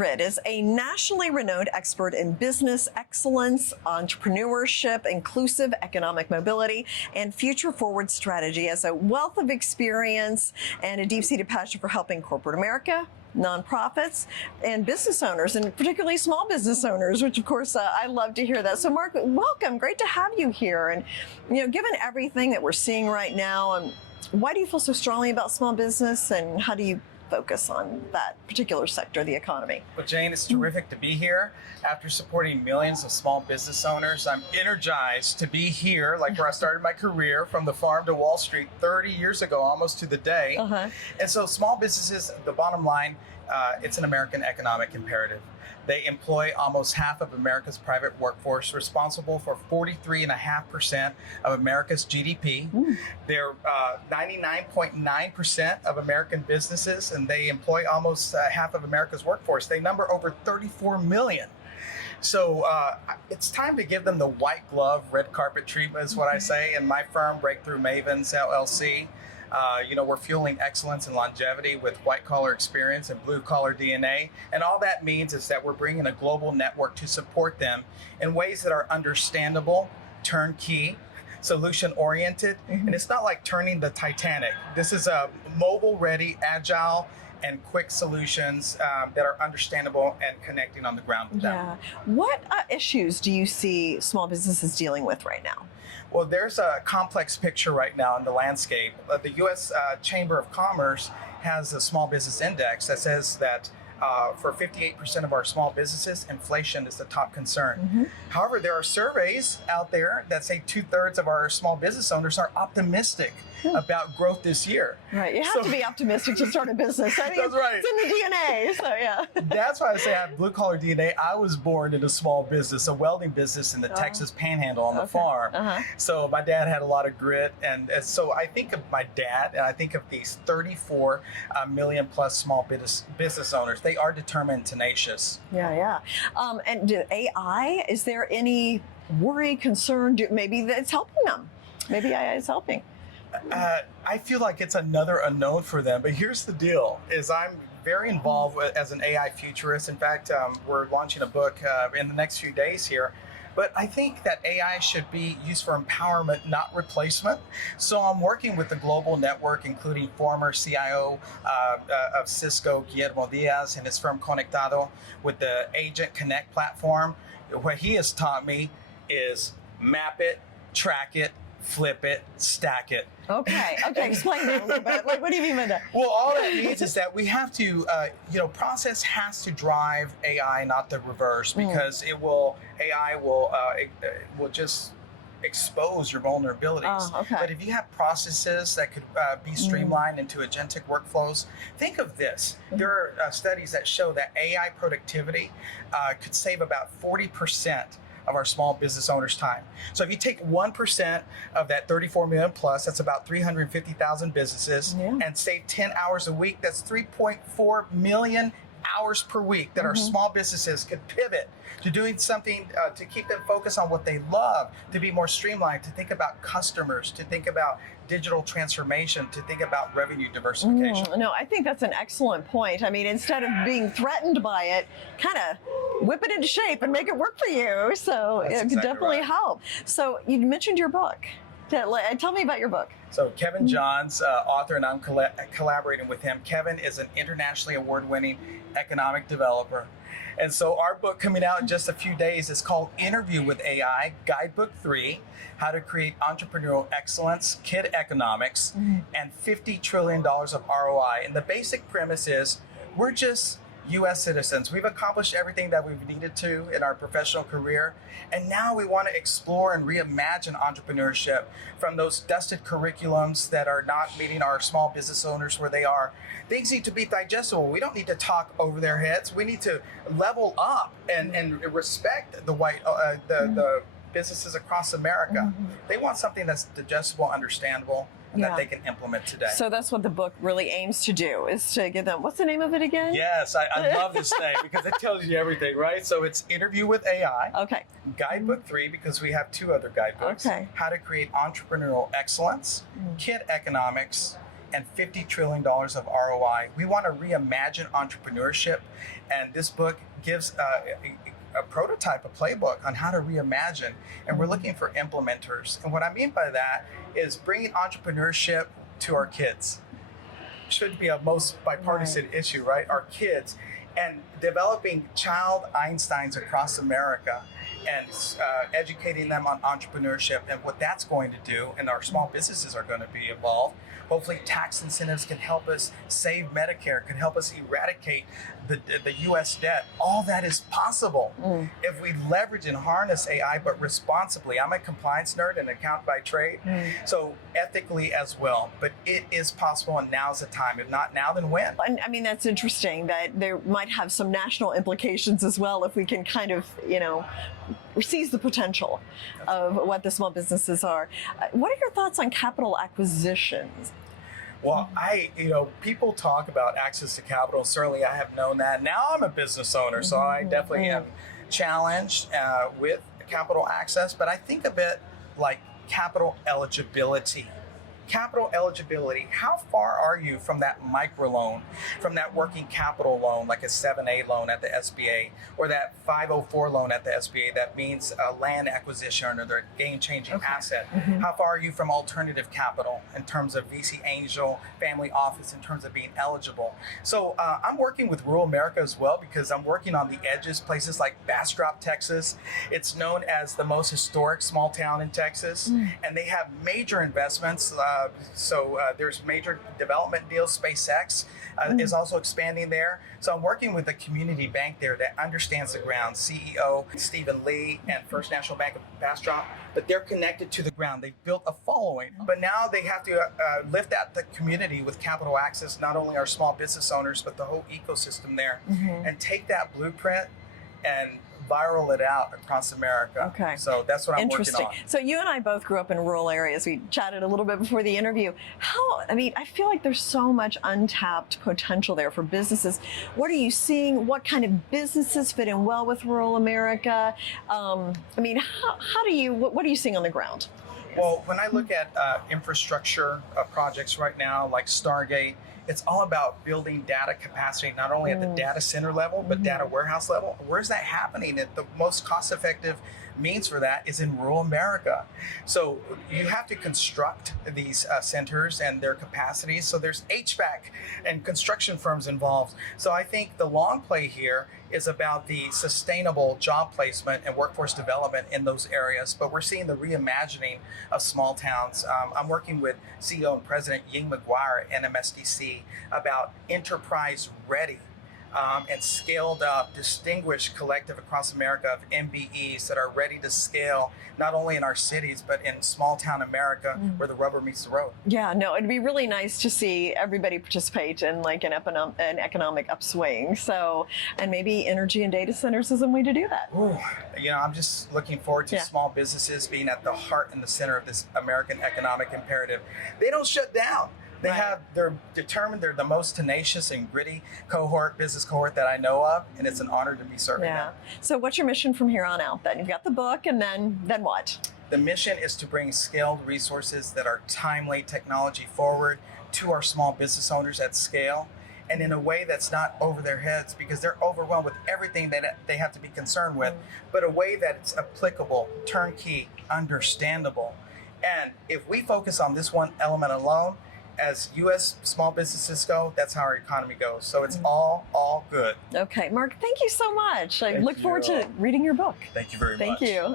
Madrid is a nationally renowned expert in business excellence, entrepreneurship, inclusive economic mobility, and future-forward strategy. Has a wealth of experience and a deep-seated passion for helping corporate America, nonprofits, and business owners, and particularly small business owners, which of course I love to hear that. So Mark, welcome. Great to have you here. And given everything that we're seeing right now, why do you feel so strongly about small business, and how do you focus on that particular sector of the economy? Well, Jane, it's terrific to be here. After supporting millions of small business owners, I'm energized to be here, like where I started my career, from the farm to Wall Street 30 years ago, almost to the day. And so small businesses, the bottom line, it's an American economic imperative. They employ almost half of America's private workforce, responsible for 43.5% of America's GDP. They're 99.9% of American businesses, and they employ almost half of America's workforce. They number over 34 million. So it's time to give them the white glove, red carpet treatment is what I say. In my firm, Breakthrough Mavens, LLC, we're fueling excellence and longevity with white collar experience and blue collar DNA. And all that means is that we're bringing a global network to support them in ways that are understandable, turnkey, solution oriented. And it's not like turning the Titanic. This is a mobile ready, agile, and quick solutions that are understandable and connecting on the ground with them. Yeah. What issues do you see small businesses dealing with right now? Well, there's a complex picture right now in the landscape. The U.S. Chamber of Commerce has a small business index that says that for 58% of our small businesses, inflation is the top concern. However, there are surveys out there that say 2/3 of our small business owners are optimistic about growth this year. Right, you have to be optimistic to start a business. I think That's right. It's in the DNA, so yeah. That's why I say I have blue collar DNA. I was born in a small business, a welding business in the Texas Panhandle on the farm. So my dad had a lot of grit, and so I think of my dad, and I think of these 34 million plus small business owners. They are determined, tenacious. Yeah. And AI, is there any worry, concern? Maybe that's helping them. Maybe AI is helping. I feel like it's another unknown for them, but here's the deal, is I'm very involved as an AI futurist. In fact, we're launching a book in the next few days here. But I think that AI should be used for empowerment, not replacement. So I'm working with the global network, including former CIO of Cisco, Guillermo Diaz, and his firm Conectado, with the Agent Connect platform. What he has taught me is map it, track it, flip it, stack it. Okay, explain that a little bit. Like, what do you mean by that? Well, all that means is that we have to, process has to drive AI, not the reverse, because AI will just expose your vulnerabilities. But if you have processes that could be streamlined into agentic workflows, think of this. There are studies that show that AI productivity could save about 40% of our small business owners' time. So if you take 1% of that 34 million plus, that's about 350,000 businesses, and save 10 hours a week, that's 3.4 million hours per week that our small businesses could pivot to doing something to keep them focused on what they love, to be more streamlined, to think about customers, to think about digital transformation, to think about revenue diversification. No, I think that's an excellent point. I mean, instead of being threatened by it, kind of whip it into shape and make it work for you. So it could definitely help. So you mentioned your book. Tell me about your book. So Kevin Johns, author, and I'm collaborating with him. Kevin is an internationally award-winning economic developer. And so our book coming out in just a few days is called Interview with AI, Guidebook 3, How to Create Entrepreneurial Excellence, Kid Economics, and $50 trillion of ROI. And the basic premise is we're just U.S. citizens. We've accomplished everything that we've needed to in our professional career. And now we want to explore and reimagine entrepreneurship from those dusted curriculums that are not meeting our small business owners where they are. Things need to be digestible. We don't need to talk over their heads. We need to level up and respect the businesses across America. They want something that's digestible, understandable, and that they can implement today. So that's what the book really aims to do, is to give them, what's the name of it again? Yes, I love this name because it tells you everything, right? So it's Interview with AI. Okay. Guidebook 3, because we have 2 other guidebooks. Okay. How to Create Entrepreneurial Excellence, Kid Economics, and $50 trillion of ROI. We want to reimagine entrepreneurship, and this book gives a prototype, a playbook on how to reimagine, and we're looking for implementers. And what I mean by that is bringing entrepreneurship to our kids. Should be a most bipartisan issue, right? Our kids, and developing child Einsteins across America, and educating them on entrepreneurship and what that's going to do, and our small businesses are going to be involved. Hopefully tax incentives can help us save Medicare, can help us eradicate the U.S. debt. All that is possible if we leverage and harness AI, but responsibly. I'm a compliance nerd and accountant by trade, so ethically as well. But it is possible, and now's the time. If not now, then when? And I mean, that's interesting that there might have some national implications as well if we can kind of, seize the potential of what the small businesses are. What are your thoughts on capital acquisitions? Well, people talk about access to capital. Certainly, I have known that. Now I'm a business owner, so I definitely am challenged with capital access. But I think of it like capital eligibility. Capital eligibility, how far are you from that microloan, from that working capital loan, like a 7A loan at the SBA, or that 504 loan at the SBA that means a land acquisition or their game-changing asset? How far are you from alternative capital in terms of VC angel, family office, in terms of being eligible? So I'm working with rural America as well, because I'm working on the edges, places like Bastrop, Texas. It's known as the most historic small town in Texas, and they have major investments. There's major development deals. SpaceX is also expanding there. So I'm working with a community bank there that understands the ground. CEO Stephen Lee and First National Bank of Bastrop, but they're connected to the ground. They've built a following, but now they have to lift out the community with capital access, not only our small business owners, but the whole ecosystem there, and take that blueprint and viral it out across America. Okay. So that's what I'm working on. So you and I both grew up in rural areas. We chatted a little bit before the interview. I feel like there's so much untapped potential there for businesses. What are you seeing? What kind of businesses fit in well with rural America? What are you seeing on the ground? Well, when I look at infrastructure projects right now, like Stargate, it's all about building data capacity, not only at the data center level, but data warehouse level. Where's that happening? The most cost-effective means for that is in rural America. So you have to construct these centers and their capacities. So there's HVAC and construction firms involved. So I think the long play here is about the sustainable job placement and workforce development in those areas. But we're seeing the reimagining of small towns. I'm working with CEO and President Ying McGuire at NMSDC about enterprise ready and scaled up, distinguished collective across America of MBEs that are ready to scale, not only in our cities, but in small town America where the rubber meets the road. Yeah, no, it'd be really nice to see everybody participate in like an economic upswing. So, and maybe energy and data centers is a way to do that. Ooh, I'm just looking forward to small businesses being at the heart and the center of this American economic imperative. They don't shut down. They're determined. They're the most tenacious and gritty business cohort that I know of, and it's an honor to be serving them. So what's your mission from here on out then? You've got the book, and then what? The mission is to bring scaled resources that are timely, technology forward to our small business owners at scale, and in a way that's not over their heads, because they're overwhelmed with everything that they have to be concerned with, but a way that it's applicable, turnkey, understandable. And if we focus on this one element alone, as U.S. small businesses go, that's how our economy goes. So it's all good. Okay, Mark, thank you so much. I look forward to reading your book. Thank you very much. Thank you.